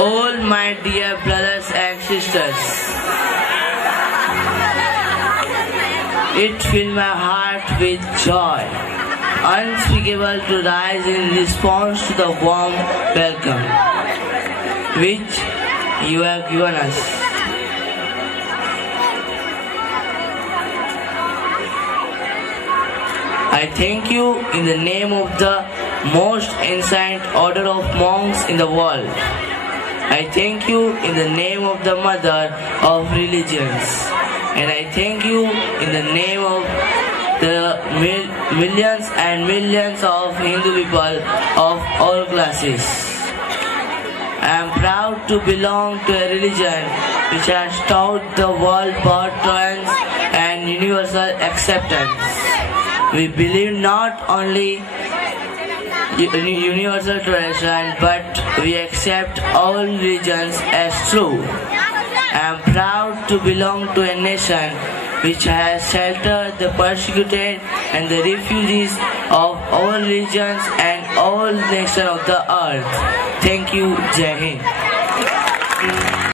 All my dear brothers and sisters, it fills my heart with joy, unspeakable to rise in response to the warm welcome which you have given us. I thank you in the name of the most ancient order of monks in the world. I thank you in the name of the mother of religions. And I thank you in the name of the millions and millions of Hindu people of all classes. I am proud to belong to a religion which has taught the world about tolerance and universal acceptance. We believe not only universal toleration, but we accept all religions as true. I am proud to belong to a nation which has sheltered the persecuted and the refugees of all religions and all nations of the earth. Thank you, Jai Hind.